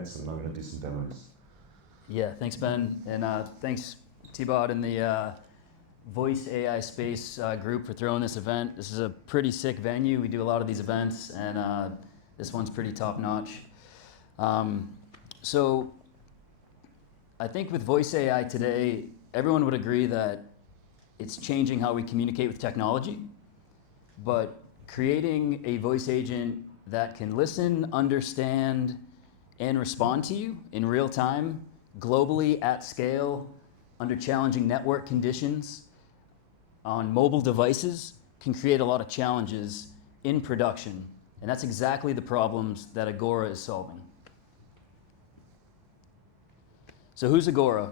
events, and I'm going to do some demos. Yeah, thanks, Ben, and thanks, T-Bot and the Voice AI Space group for throwing this event. This is a pretty sick venue. We do a lot of these events, and this one's pretty top-notch. So I think with Voice AI today, everyone would agree that it's changing how we communicate with technology, but creating a voice agent that can listen, understand, and respond to you in real time, globally, at scale, under challenging network conditions, on mobile devices, can create a lot of challenges in production. And that's exactly the problems that Agora is solving. So who's Agora?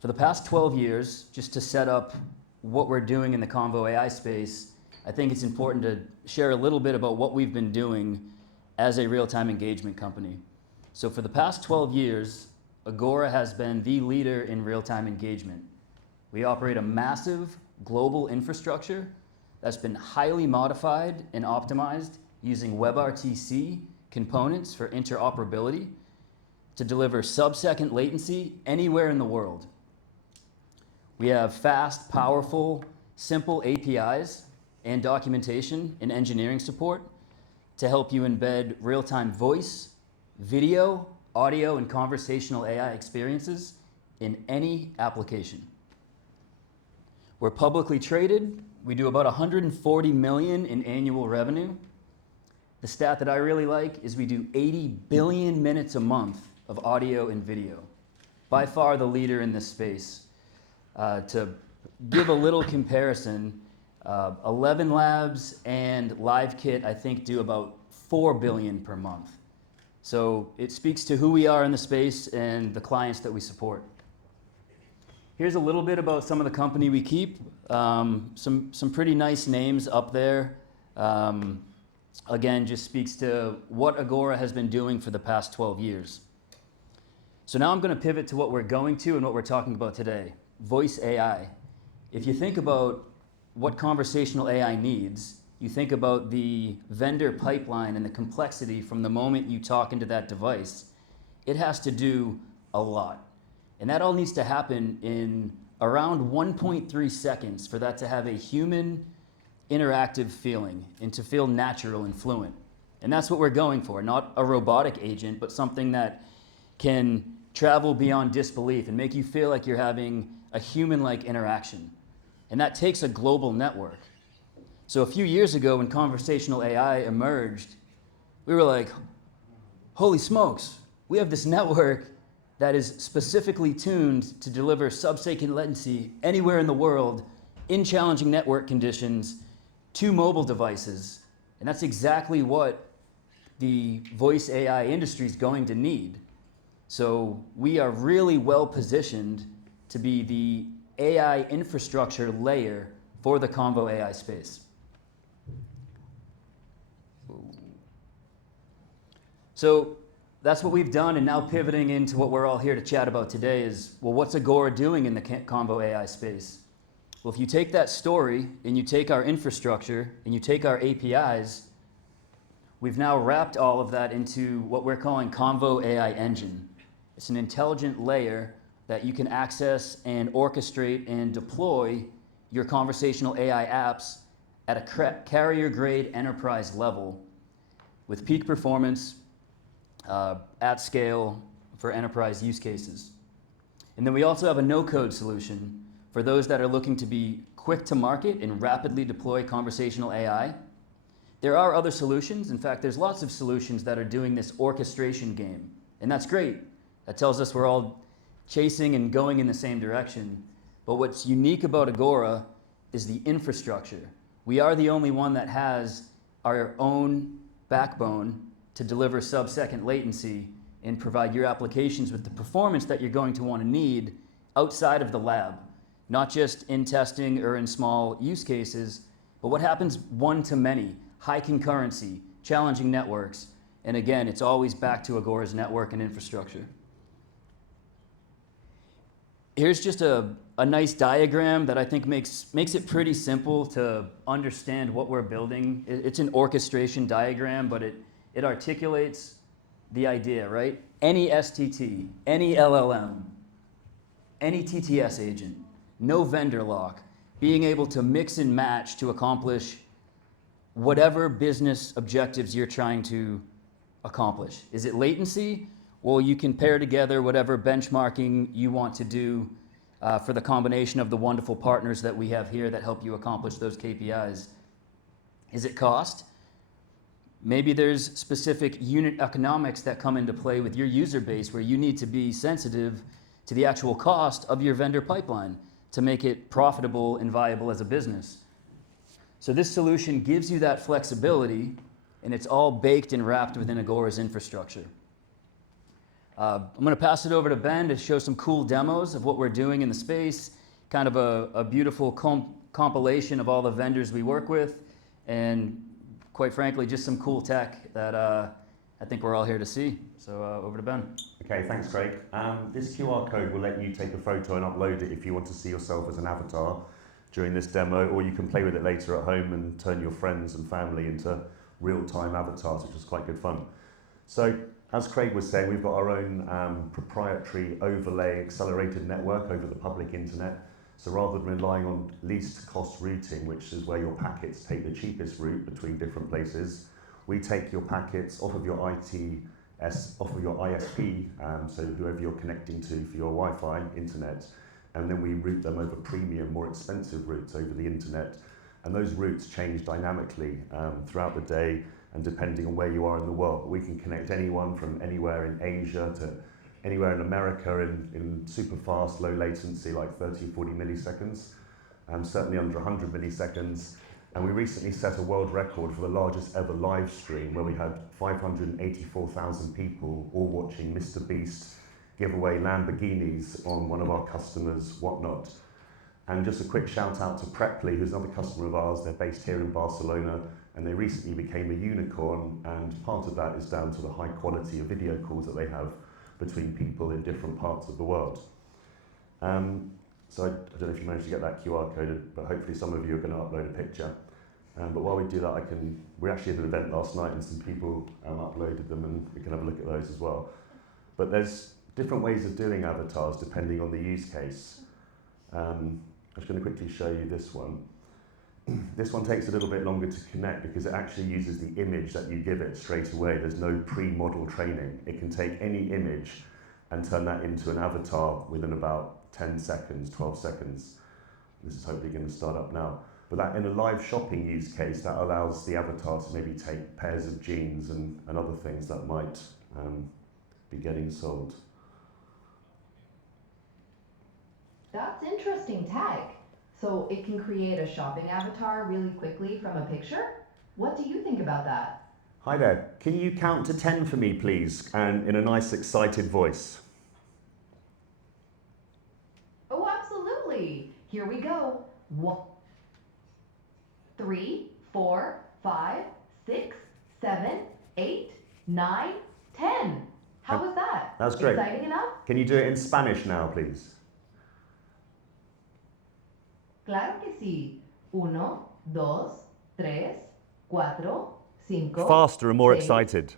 For the past 12 years, just to set up what we're doing in the Convo AI space, I think it's important to share a little bit about what we've been doing as a real-time engagement company. So for the past 12 years, Agora has been the leader in real-time engagement. We operate a massive global infrastructure that's been highly modified and optimized using WebRTC components for interoperability to deliver sub-second latency anywhere in the world. We have fast, powerful, simple APIs and documentation and engineering support to help you embed real-time voice, video, audio, and conversational AI experiences in any application. We're publicly traded. We do about 140 million in annual revenue. The stat that I really like is we do 80 billion minutes a month of audio and video. By far the leader in this space. To give a little comparison, ElevenLabs and LiveKit, I think, do about 4 billion per month. So it speaks to who we are in the space and the clients that we support. Here's a little bit about some of the company we keep. Some pretty nice names up there. Again, just speaks to what Agora has been doing for the past 12 years. So now I'm going to pivot to what we're going to and what we're talking about today, voice AI. If you think about what conversational AI needs, you think about the vendor pipeline and the complexity from the moment you talk into that device, it has to do a lot. And that all needs to happen in around 1.3 seconds for that to have a human interactive feeling and to feel natural and fluent. And that's what we're going for, not a robotic agent, but something that can travel beyond disbelief and make you feel like you're having a human-like interaction. And that takes a global network. So a few years ago when conversational AI emerged, we were like, holy smokes, we have this network that is specifically tuned to deliver sub-second latency anywhere in the world in challenging network conditions to mobile devices. And that's exactly what the voice AI industry is going to need. So we are really well positioned to be the AI infrastructure layer for the Convo AI space. So that's what we've done, and now pivoting into what we're all here to chat about today is, well, what's Agora doing in the Convo AI space? Well, if you take that story and you take our infrastructure and you take our APIs, we've now wrapped all of that into what we're calling Convo AI Engine. It's an intelligent layer that you can access and orchestrate and deploy your conversational AI apps at a carrier-grade enterprise level with peak performance at scale for enterprise use cases. And then we also have a no-code solution for those that are looking to be quick to market and rapidly deploy conversational AI. There are other solutions. In fact, there's lots of solutions that are doing this orchestration game, and that's great. That tells us we're all chasing and going in the same direction. But what's unique about Agora is the infrastructure. We are the only one that has our own backbone to deliver sub-second latency and provide your applications with the performance that you're going to want to need outside of the lab, not just in testing or in small use cases, but what happens one to many, high concurrency, challenging networks. And again, it's always back to Agora's network and infrastructure. Here's just a nice diagram that I think makes it pretty simple to understand what we're building. It's an orchestration diagram, but it articulates the idea, right? Any STT, any LLM, any TTS agent, no vendor lock, being able to mix and match to accomplish whatever business objectives you're trying to accomplish. Is it latency? Well, you can pair together whatever benchmarking you want to do for the combination of the wonderful partners that we have here that help you accomplish those KPIs. Is it cost? Maybe there's specific unit economics that come into play with your user base where you need to be sensitive to the actual cost of your vendor pipeline to make it profitable and viable as a business. So this solution gives you that flexibility, and it's all baked and wrapped within Agora's infrastructure. I'm going to pass it over to Ben to show some cool demos of what we're doing in the space, kind of a beautiful compilation of all the vendors we work with, and quite frankly, just some cool tech that I think we're all here to see. So over to Ben. Okay, thanks, Craig. This QR code will let you take a photo and upload it if you want to see yourself as an avatar during this demo, or you can play with it later at home and turn your friends and family into real-time avatars, which is quite good fun. So, as Craig was saying, we've got our own proprietary overlay accelerated network over the public internet. So rather than relying on least cost routing, which is where your packets take the cheapest route between different places, we take your packets off of your off of your ISP, so whoever you're connecting to for your Wi-Fi internet, and then we route them over premium, more expensive routes over the internet. And those routes change dynamically throughout the day and depending on where you are in the world. We can connect anyone from anywhere in Asia to anywhere in America in super fast, low latency, like 30 or 40 milliseconds, certainly under 100 milliseconds. And we recently set a world record for the largest ever live stream where we had 584,000 people all watching Mr. Beast give away Lamborghinis on one of our customers' whatnot. And just a quick shout out to Preply, who's another customer of ours. They're based here in Barcelona, and they recently became a unicorn, and part of that is down to the high quality of video calls that they have between people in different parts of the world. So I don't know if you managed to get that QR code, but hopefully some of you are going to upload a picture. But while we do that, we actually had an event last night and some people uploaded them, and we can have a look at those as well. But there's different ways of doing avatars depending on the use case. I'm just going to quickly show you this one. This one takes a little bit longer to connect because it actually uses the image that you give it straight away. There's no pre-model training. It can take any image and turn that into an avatar within about 10 seconds, 12 seconds. This is hopefully going to start up now. But that in a live shopping use case, that allows the avatar to maybe take pairs of jeans and other things that might be getting sold. That's interesting tech. So it can create a shopping avatar really quickly from a picture? What do you think about that? Hi there. Can you count to 10 for me, please? And in a nice, excited voice. Oh, absolutely. Here we go. 1, 3, 4, 5, 6, 7, 8, 9, 10. How was that? That was great. Exciting enough? Can you do it in Spanish now, please? Claro que sí. 1, 2, 3, 4, 5. Faster and more 6, excited.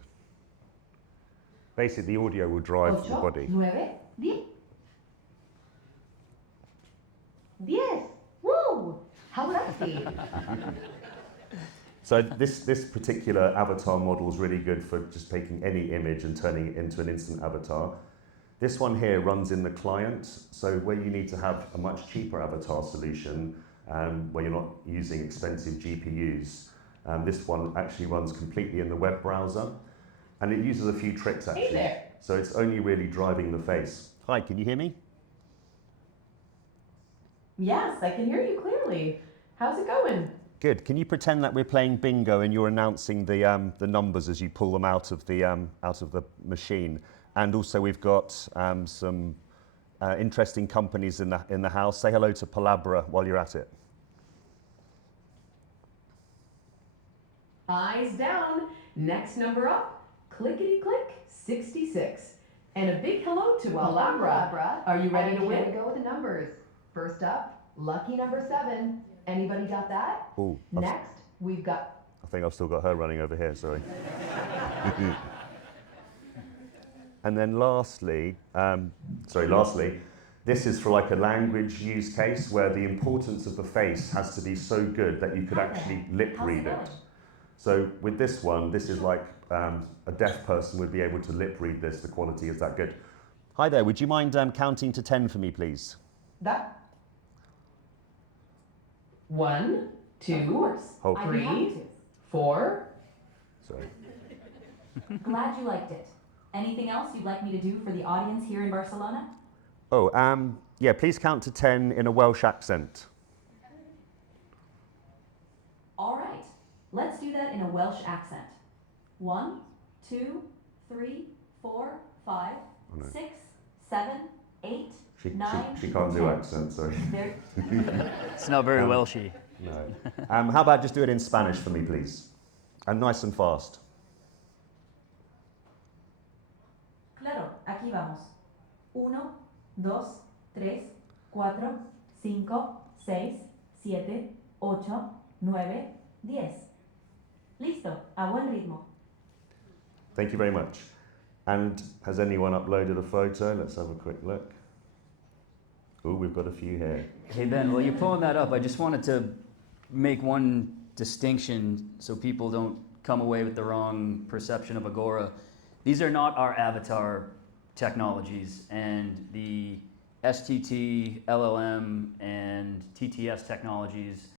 Basically, the audio will drive 8, the body. 9, 10. 10. Woo! How lucky. So this particular avatar model is really good for just taking any image and turning it into an instant avatar. This one here runs in the client, so where you need to have a much cheaper avatar solution, where you're not using expensive GPUs, this one actually runs completely in the web browser, and it uses a few tricks actually. Hey there. So it's only really driving the face. Hi, can you hear me? Yes, I can hear you clearly. How's it going? Good. Can you pretend that we're playing bingo and you're announcing the numbers as you pull them out of the machine? And also we've got some interesting companies in the house. Say hello to Palabra while you're at it. Eyes down. Next number up. Clickety click, 66. And a big hello to Palabra. Are you ready to Here win? we go with the numbers. First up, lucky number 7. Anybody got that? Ooh, Next, we've got... I think I've still got her running over here, sorry. And then lastly, lastly, this is for like a language use case where the importance of the face has to be so good that you could actually lip read it. So with this one, this is like a deaf person would be able to lip read this. The quality is that good. Hi there, would you mind counting to 10 for me, please? That. 1, 2, Hold. 3, 4. Sorry. Glad you liked it. Anything else you'd like me to do for the audience here in Barcelona? Oh, yeah, please count to 10 in a Welsh accent. All right, let's do that in a Welsh accent. 1, 2, 3, 4, 5, 6, 7, 8, 9. She can't do accents, sorry. Very It's not very Welshy. No. How about just do it in Spanish for me, please? And nice and fast. Claro, aquí vamos. 1, 2, 3, 4, 5, 6, 7, 8, 9, 10. Listo, a buen ritmo. Thank you very much. And has anyone uploaded a photo? Let's have a quick look. Oh, we've got a few here. Hey Ben, while you're pulling that up, I just wanted to make one distinction so people don't come away with the wrong perception of Agora. These are not our avatar technologies, and the STT, LLM, and TTS technologies